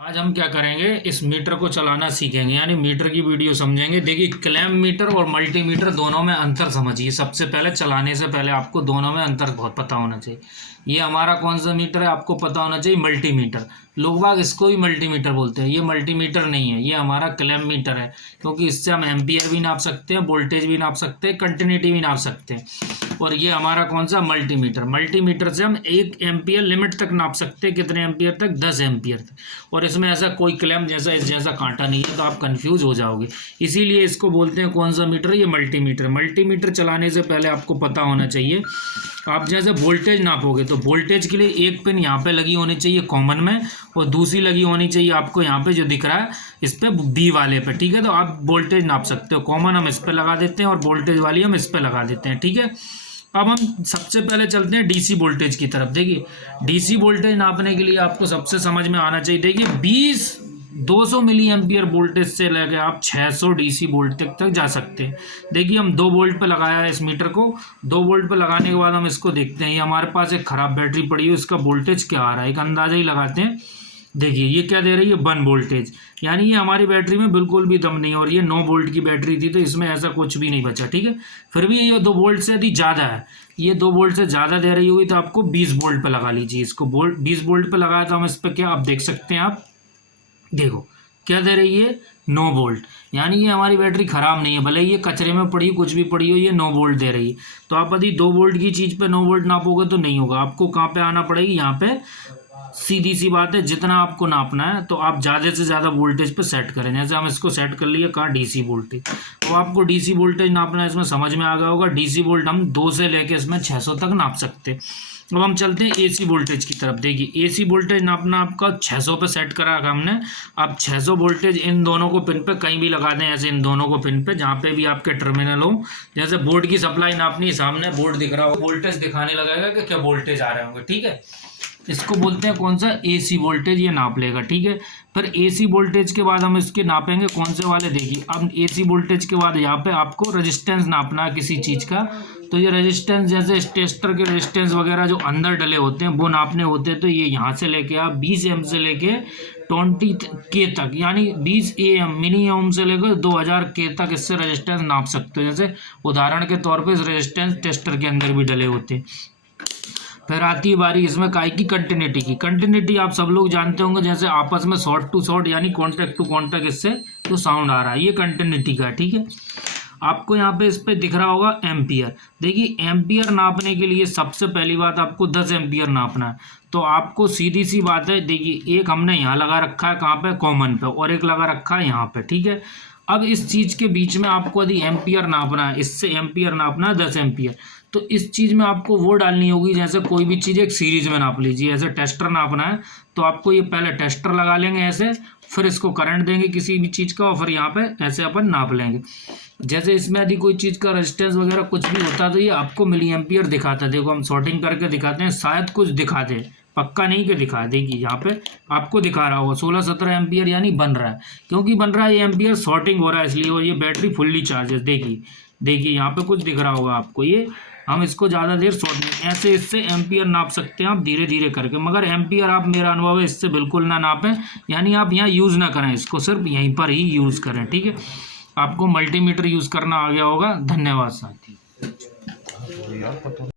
आज हम क्या करेंगे, इस मीटर को चलाना सीखेंगे, यानी मीटर की वीडियो समझेंगे। देखिए, क्लैम्प मीटर और मल्टीमीटर दोनों में अंतर समझिए। सबसे पहले चलाने से पहले आपको दोनों में अंतर बहुत पता होना चाहिए। ये हमारा कौन सा मीटर है आपको पता होना चाहिए, मल्टीमीटर। लोग बाग इसको ही मल्टीमीटर बोलते हैं। ये मल्टीमीटर नहीं है, ये हमारा क्लैम्प मीटर है, क्योंकि इससे हम एम्पियर भी नाप सकते हैं, वोल्टेज भी नाप सकते हैं, कंटिन्यूटी भी नाप सकते हैं। और ये हमारा कौन सा मल्टीमीटर। मल्टीमीटर से हम 1 एम्पियर लिमिट तक नाप सकते हैं। कितने एम्पियर तक? 10 एम्पियर तक। और इसमें ऐसा कोई क्लैम्प जैसा इस जैसा कांटा नहीं है, तो आप कंफ्यूज हो जाओगे। इसीलिए इसको बोलते हैं कौन सा मीटर, ये मल्टीमीटर। मल्टीमीटर चलाने से पहले आपको पता होना चाहिए, आप जैसे वोल्टेज नापोगे तो वोल्टेज के लिए एक पिन यहाँ पे लगी होनी चाहिए कॉमन में, और दूसरी लगी होनी चाहिए आपको यहाँ पे जो दिख रहा है इस पे बी वाले पे। ठीक है, तो आप वोल्टेज नाप सकते हो। कॉमन हम इस पे लगा देते हैं और वोल्टेज वाली हम इस पे लगा देते हैं। ठीक है, अब हम सबसे पहले चलते हैं डीसी वोल्टेज की तरफ। देखिए, डीसी वोल्टेज नापने के लिए आपको सबसे समझ में आना चाहिए। देखिए, 200 मिली एम्पियर वोल्टेज से लेकर आप 600 डीसी वोल्टेज तक जा सकते हैं। देखिए, हम 2 वोल्ट पे लगाया है इस मीटर को। 2 वोल्ट पे लगाने के बाद हम इसको देखते हैं। ये हमारे पास एक ख़राब बैटरी पड़ी है, इसका वोल्टेज क्या आ रहा है एक अंदाज़ा ही लगाते हैं। देखिए, ये क्या दे रही है, 1 वोल्टेज, यानी ये हमारी बैटरी में बिल्कुल भी दम नहीं है। और ये 9 वोल्ट की बैटरी थी, तो इसमें ऐसा कुछ भी नहीं बचा। ठीक है, फिर भी ये 2 वोल्ट से यदि ज़्यादा है, ये 2 वोल्ट से ज़्यादा दे रही होगी, तो आपको 20 वोल्ट पे लगा लीजिए इसको। 20 वोल्ट पे लगाया तो हम इस पर क्या आप देख सकते हैं। आप देखो क्या दे रही है, 9 वोल्ट, यानी ये हमारी बैटरी ख़राब नहीं है। भले ये कचरे में पड़ी कुछ भी पड़ी हो, ये 9 वोल्ट दे रही है। तो आप यदि 2 वोल्ट की चीज़ पे 9 वोल्ट नापोगे तो नहीं होगा। आपको कहाँ पे आना पड़ेगी, यहाँ पे। सीधी सी बात है, जितना आपको नापना है तो आप ज़्यादा से ज़्यादा वोल्टेज पे सेट करें। जैसे हम इसको सेट कर लिए कहाँ, डीसी वोल्टेज। तो आपको डीसी वोल्टेज नापना है, इसमें समझ में आ गया होगा। डीसी वोल्ट हम 2 से लेके इसमें 600 तक नाप सकते हैं। अब हम चलते हैं एसी वोल्टेज की तरफ। देखिए, एसी वोल्टेज नापना आपका 600 पे सेट करा है हमने। अब 600 वोल्टेज इन दोनों को पिन पे कहीं भी लगा दें, ऐसे इन दोनों को पिन पे जहाँ पे भी आपके टर्मिनल हो। जैसे बोर्ड की सप्लाई नापनी, सामने बोर्ड दिख रहा हो, वोल्टेज दिखाने लगेगा कि क्या वोल्टेज आ रहे होंगे। ठीक है, इसको बोलते हैं कौन सा, एसी वोल्टेज, ये नाप लेगा। ठीक है, फिर एसी वोल्टेज के बाद हम इसके नापेंगे कौन से वाले। देखिए, अब एसी वोल्टेज के बाद यहाँ पे आपको रेजिस्टेंस नापना है किसी चीज़ का। तो ये रेजिस्टेंस, जैसे टेस्टर के रेजिस्टेंस वगैरह जो अंदर डले होते हैं वो नापने होते हैं। तो ये यहाँ से लेके आप 20 एम से लेके 20 के तक, यानी 20 AM मिनी ओम से लेकर 2000 के तक इससे रेजिस्टेंस नाप सकते हो। जैसे उदाहरण के तौर पे इस रेजिस्टेंस टेस्टर के अंदर भी डले होते हैं। फिर आती है बारी इसमें काय की, कंटिन्यूटी की। कंटिन्यूटी आप सब लोग जानते होंगे, जैसे आपस में शॉर्ट टू शॉर्ट यानी कॉन्टैक्ट टू कॉन्टैक्ट, इससे जो साउंड आ रहा है ये कंटिन्यूटी का। ठीक है, आपको यहाँ पे इस पे दिख रहा होगा एम्पियर। देखिए, एम्पियर नापने के लिए सबसे पहली बात आपको 10 एम्पियर नापना है। तो आपको सीधी सी बात है, देखिए एक हमने यहाँ लगा रखा है कहाँ पे, कॉमन पे, और एक लगा रखा है यहाँ पे। ठीक है, अब इस चीज़ के बीच में आपको यदि एम्पियर नापना है, इससे एम्पियर नापना है 10 एम्पियर, तो इस चीज़ में आपको वो डालनी होगी, जैसे कोई भी चीज़ एक सीरीज में नाप लीजिए। ऐसे टेस्टर नापना है तो आपको ये पहले टेस्टर लगा लेंगे ऐसे, फिर इसको करंट देंगे किसी भी चीज़ का, और फिर यहाँ पे ऐसे अपन नाप लेंगे। जैसे इसमें यदि कोई चीज़ का रेजिस्टेंस वगैरह कुछ भी होता है तो ये आपको मिली एम्पियर दिखाता है। देखो, हम शॉर्टिंग करके दिखाते हैं, शायद कुछ दिखा दे, पक्का नहीं कि दिखा। देखिए, यहाँ पे आपको दिखा रहा होगा 16-17 एम्पियर, यानी बन रहा है। क्योंकि बन रहा है ये एम्पियर, शॉर्टिंग हो रहा है इसलिए, और ये बैटरी फुल्ली चार्ज है। देखिए यहाँ पे कुछ दिख रहा होगा आपको। ये हम इसको ज़्यादा देर शॉर्ट नहीं, ऐसे इससे एम्पियर नाप सकते हैं आप धीरे धीरे करके। मगर एम्पियर आप, मेरा अनुभव है, इससे बिल्कुल ना नापें, यानी आप यहाँ यूज़ ना करें इसको, सिर्फ यहीं पर ही यूज़ करें। ठीक है, आपको मल्टीमीटर यूज़ करना आ गया होगा। धन्यवाद साथी।